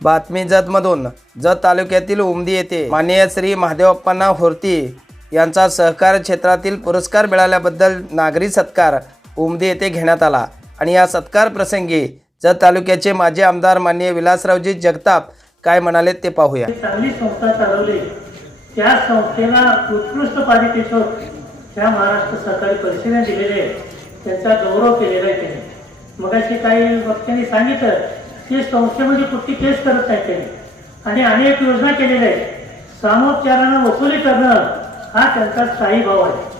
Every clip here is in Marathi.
बातमी जतमधून जत तालुक्यातील उमदी येथे माननीय श्री महादेवप्पांना होर्ती यांचा सहकार क्षेत्रातील पुरस्कार मिळाल्याबद्दल नागरी सत्कार उमदी येथे घेण्यात आला आणि या सत्कार प्रसंगी जत तालुक्याचे माजी आमदार माननीय विलासरावजी जगताप काय म्हणाले ते पाहूया चांगली संस्था चालवली त्या संस्थेला उत्कृष्ट पारितोषिक त्या महाराष्ट्र सहकारी परिषदेने दिलेले आहे. त्यांचा गौरव केलेला आहे त्यांनी मगाशी काही वक्त्यांनी सांगितलं ते संस्थेमध्ये कुठली केस करत नाही त्यांनी. आणि अनेक योजना केलेल्या आहेत. सामोपचारानं वसुली करणं हा त्यांचा स्थायी भाव आहे.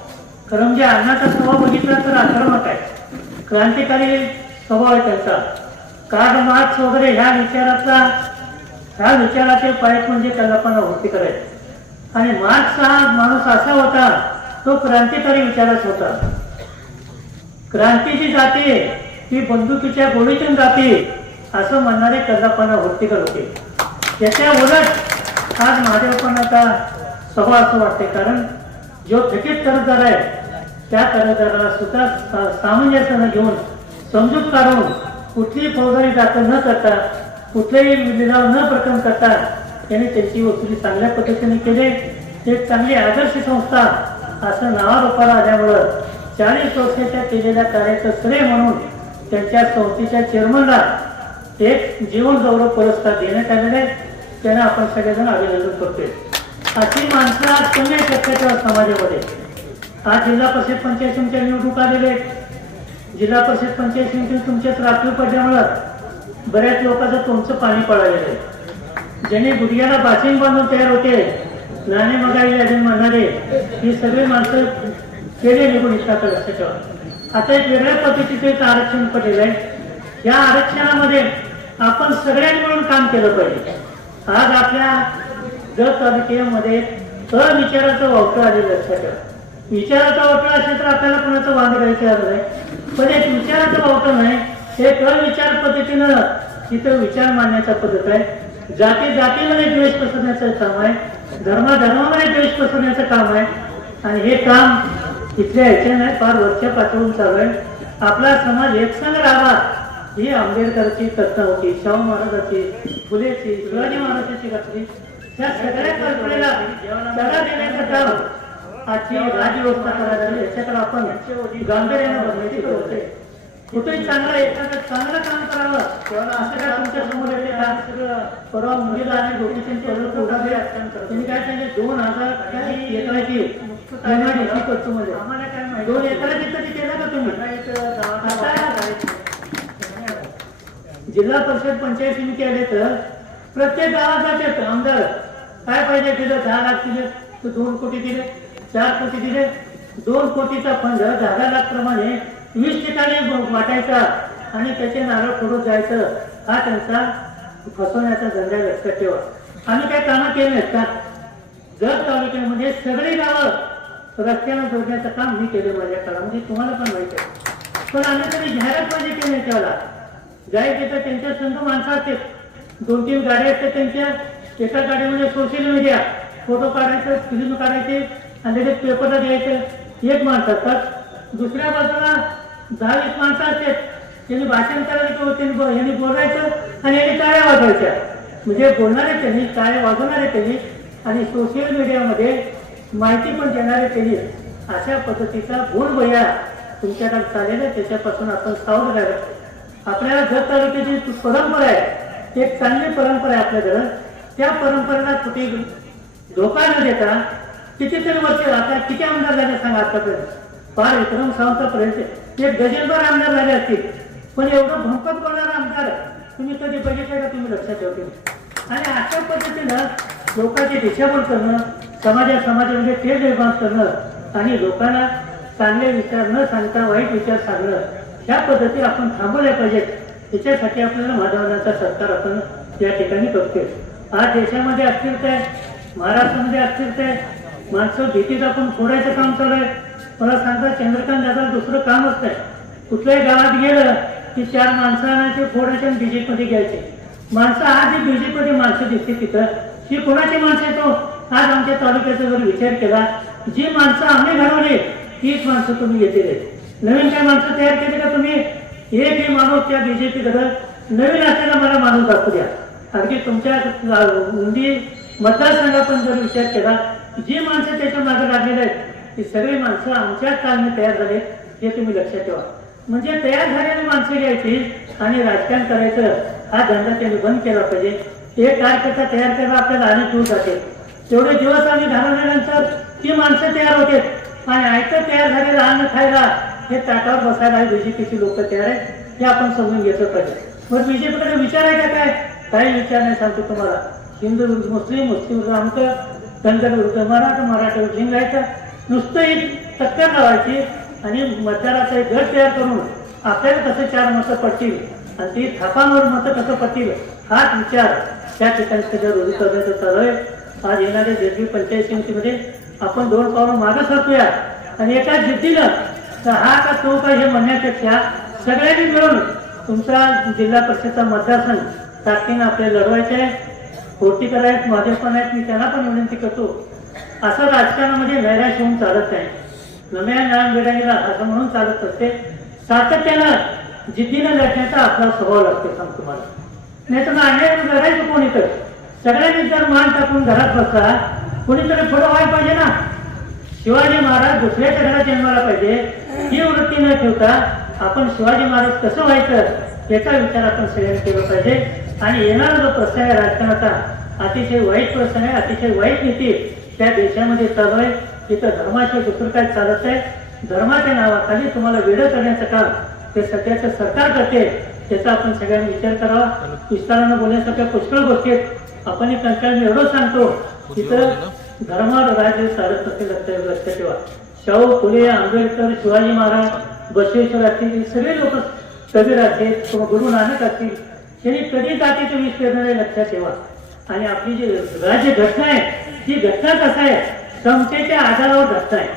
खरं म्हणजे अण्णाचा स्वभाव बघितला तर आक्रमक आहे. क्रांतिकारी स्वभाव आहे त्यांचा. कार्ड मार्क्स वगैरे ह्या विचाराचा ह्या विचाराचे पायक म्हणजे कल्पना होती करायचे. आणि मार्क्स हा माणूस असा होता तो क्रांतिकारी विचाराच होता. क्रांतीची जाते ही बंदुकीच्या गोळीतून जाते. असं म्हणणारे कल्पना होतीकर होते. त्याच्या उलट आज महादेवपणाचा स्वभाव असं वाटते कारण जो थकीत कर्जदार आहे त्या कर्जदाराला सुद्धा सामंजस्यानं घेऊन समजूत काढून कुठलीही फौजदारी दाखल न करता कुठलेही लिलाव न प्रकरण करता त्यांनी त्यांची वसुली चांगल्या पद्धतीने केली. एक चांगली आदर्श संस्था असं नावारूपाला आल्यामुळं चाळीस वर्षाच्या केलेल्या कार्याचं श्रेय म्हणून त्यांच्या संस्थेच्या चेअरमनला एक जीवन गौरव पुरस्कार देण्यात आलेला आहे त्यांना आपण सगळेजण अभिनंदन करतोय. अशी माणसं आज कमी आहेत शक्यतो समाजामध्ये आज जिल्हा परिषद पंचायत समित्या निवडणूक आलेले जिल्हा परिषद पंचायत समिती तुमच्यात राखीव पडल्यामुळं बऱ्याच लोकांचं तुमचं पाणी पडालेलं आहे. ज्यांनी गुडघ्याला बाशिंग बांधून तयार होते नाणे मगाई अजून म्हणणारे ही सगळी माणसं केले निघून इच्छाकडे लक्ष ठेवा आता एक वेगळ्या पद्धतीचं एक आरक्षण पडलेलं आहे. या आरक्षणामध्ये आपण सगळ्यांनी मिळून काम केलं पाहिजे. आज आपल्या जत तालुक्यामध्ये अविचाराचं वावटं आलेलं लक्षात ठेवा. विचाराचा वावटं असेल तर आपल्याला कोणाचं वाद द्यायचं आलं नाही. पण एक विचाराचं वावटं नाही हे अविचार पद्धतीनं तिथं विचार मांडण्याचा पद्धत आहे. जाती जातीमध्ये द्वेष पसरण्याचं काम आहे धर्माधर्मामध्ये द्वेष पसरण्याचं काम आहे. आणि हे काम इथल्या ह्याच्याने फार वरच्या पातळून चालू आहे. आपला समाज एकसंग राहावा. ही आंबेडकरची कल्पना होती शाहू महाराजाची फुलेची शिवाजी महाराजांची घातली त्या सगळ्या कल्पनेला तडा देण्याचं काम आजची राजव्यवस्था करायची याच्याकडे आपण गांभीर्याने बघण्याची गरज आहे कुठेही चांगलं एखादं चांगलं काम करावं असं काय तुमच्यासमोर येते का परवा मुलीला आणि गोपीचंद चौधरी उडाले तुम्ही काय सांगितले दोन हजार काय एकराची एमआयडीसी करतो मध्ये दोन एकराची कधी केलं का तुम्ही जिल्हा परिषद पंचायत समिती आले तर प्रत्येक गावात जाते आमदार. काय पाहिजे दिलं दहा लाख दिले. तर दोन कोटी दिले. चार कोटी दिले. दोन कोटीचा फंड दहा लाख प्रमाणे वीस ठिकाणी वाटायचा आणि त्याचे नारळ फोडून जायचं. हा त्यांचा फसवण्याचा धंदा लक्षात ठेवा. आम्ही काय कामं केली नाहीत का? जर तालुक्यामध्ये सगळी गावं रस्त्यानं जोडण्याचं काम मी केलं माझ्या काळामध्ये. तुम्हाला पण माहिती आहे. पण आम्ही तरी जाहिरात म्हणजे केली त्याला. जाहीर तिथं त्यांच्या संघ माणसं असतात दोन तीन गाड्या असतात त्यांच्या. एका गाडीमध्ये सोशल मीडिया फोटो काढायचं फिल्म काढायचे आणि त्याचे पेपरला द्यायचं. एक माणसं असतात दुसऱ्या बाजूला दहा वीस माणसं असतात त्यांनी भाषण करायचं किंवा त्यांनी यांनी बोलायचं आणि यांनी टाळ्या वाजवायच्या. म्हणजे बोलणारे त्यांनी टाळ्या वाजवणारे त्यांनी आणि सोशल मीडियामध्ये माहिती पण देणारे त्यांनी. अशा पद्धतीचा गुण भैया तुमच्याकडे चालेल त्याच्यापासून आपण सावध राहायला आपल्याला जत तालुक्याची जी परंपरा आहे एक चांगली परंपरा आहे आपल्याकडं त्या परंपरेला कुठे धोका न देता कितीतरी वर्ष आता किती आमदार झाले सांगा आतापर्यंत? फार विक्रम सावंतापर्यंत एक गजेंद्र आमदार झाले असतील पण एवढं भंकत करणारा आमदार तुम्ही कधी बघितलं का? तुम्ही लक्षात ठेवते. आणि अशा पद्धतीनं लोकांची दिशाभूल करणं समाजा समाजामध्ये थेट निर्माण करणं आणि लोकांना चांगले विचार न सांगता वाईट विचार सांगणं ह्या पद्धती आपण थांबवल्या पाहिजेत त्याच्यासाठी आपल्याला माधवनाचा सरकार आपण या ठिकाणी करतोय आज देशामध्ये अस्थिरता आहे महाराष्ट्रामध्ये अस्थिरता आहे माणसं भीतीत आपण फोडायचं काम चालू आहे. मला सांगता चंद्रकांत दादा दुसरं कामच नाही कुठल्याही गावात गेलं की चार माणसं आणायचे फोडायचे आणि बीजेपीमध्ये घ्यायचे. माणसं आज बीजेपीमध्ये माणसं दिसते तिथं. ही कोणाची माणसं येतो हो? आज आमच्या तालुक्याचा जर विचार केला जी माणसं आम्ही घडवली तीच माणसं तुम्ही घेतली आहेत. नवीन काय माणसं तयार केली का तुम्ही? एकही माणूस त्या बीजेपी कडे. नवीन असलेला मला माणूस दाखवू द्या. आणखी तुमच्या मुंडी मतदारसंघात जर विचार केला जी माणसं त्याच्यामागे लागलेली आहेत ती सगळी माणसं आमच्या कालने तयार झाले हे तुम्ही लक्षात ठेवा. म्हणजे तयार झालेली माणसं घ्यायची आणि राजकारण करायचं हा धंदा त्यांनी बंद केला पाहिजे. एक कार्यकर्ता तयार करायला आपल्याला अनेक दूर जाते तेवढे दिवस आम्ही घालवल्यानंतर ती माणसं तयार होते आणि आयतं तयार झालेलं अन्न खायला हे ताटावर बसायला बीजेपीची लोक तयार आहेत हे आपण समजून घेतलं पाहिजे. मग बीजेपीकडे विचार आहे का काय? काही विचार नाही सांगतो तुम्हाला. हिंदू विरुद्ध मुस्लिम मुस्लिम विरुद्ध आमचं धनगर विरुद्ध मराठा मराठा विरुद्ध लिंगायचं नुसतं ही टक्कर लावायची आणि मतदाराचा एक गट तयार करून आपल्याला कसं चार मतं पडतील. आणि ती थापांवर मतं कसं पडतील? हाच विचार त्या ठिकाणी सगळं रुजू करण्याचं चालू आहे. आज येणाऱ्या देशवी पंचायत समितीमध्ये आपण दोन पावलं मागं सरतोया आणि एका जिद्दीनं तर हा का तो का हे म्हणण्यापेक्षा सगळ्यांनी मिळून तुमचा जिल्हा परिषदचा मतदारसंघ ताकदीनं आपल्याला लढवायचे आहे. कोटीकर आहेत महादेवपण आहेत मी त्यांना पण विनंती करतो. असं राजकारणामध्ये नैराश होऊन चालत नाही. नम्या नाम वेळाला असं म्हणून चालत असते. सातत्यानं जिद्दीनं लढण्याचा आपला स्वभाव लागतो सांग तुम्हाला. नाही तर मग अन्याय लढायचं कोणी तर सगळ्यांनी जर मान टाकून घरात बसला कोणीतरी पुढं व्हायला पाहिजे ना? शिवाजी महाराज दुसऱ्याच्या घरात जन्माला पाहिजे. ही वृत्ती न ठेवता आपण शिवाजी महाराज कसं व्हायचं याचा विचार आपण सगळ्यांनी केला पाहिजे. आणि येणारा जो प्रश्न आहे राजकारणाचा अतिशय वाईट प्रश्न आहे अतिशय वाईट नीती त्या देशामध्ये चालू आहे. तिथं धर्माशिवाय दुसरं काय चालत आहे. धर्माच्या नावाखाली तुम्हाला वेळ करण्याचं काम ते सध्याचं सरकार करते त्याचा आपण सगळ्यांनी विचार करावा. विस्तारानं बोलण्यासारख्या पुष्कळ गोष्टी आपण एक कंटाळून एवढं सांगतो तिथं धर्मावर राज्य चालत नसेल लक्षात ठेवा. शाहू फुले आंबेडकर शिवाजी महाराज बसवेश्वर असतील सगळे लोक कबीर असतील किंवा गुरु नानक असतील. त्यांनी कधी जातीचे विष करणारे लक्षात ठेवा. आणि आपली जी राज्य घटना आहे ती घटना कसं आहे? समतेच्या आधारावर घटना आहे.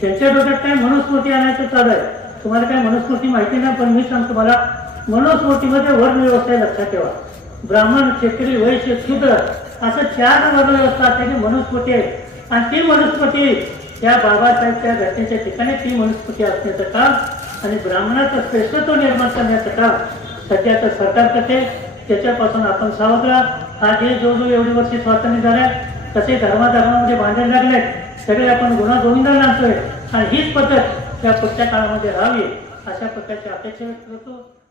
त्यांच्या डोक्यात काय मनुस्मृती आणायचं चालू आहे? तुम्हाला काय मनुस्मृती माहिती नाही पण मी सांगतो मला मनुस्मृतीमध्ये वर्ण व्यवस्था लक्षात ठेवा. ब्राह्मण क्षेत्री वैश्य शूद्र असं चार वर्णव्यवस्था व्यवस्था मनुस्मृती आहे. आणि ती मनुस्मृती त्या बाबासाहेबच्या घटनेच्या ठिकाणी ती मनुस्मृती असण्याचं काम आणि ब्राह्मणाचं श्रेष्ठत्व निर्माण करण्याचं काम सध्याचं सरकार करते. त्याच्यापासून आपण सावध राहा आज हे जो जो एवढी वर्षी स्वातंत्र्य झाल्या. तसे धर्माधर्मामध्ये भांडण लागले सगळे आपण गुन्हा गोविंदाला आणतोय. आणि हीच पद्धत त्या पुढच्या काळामध्ये राहावी अशा प्रकारची अपेक्षा व्यक्त करतो.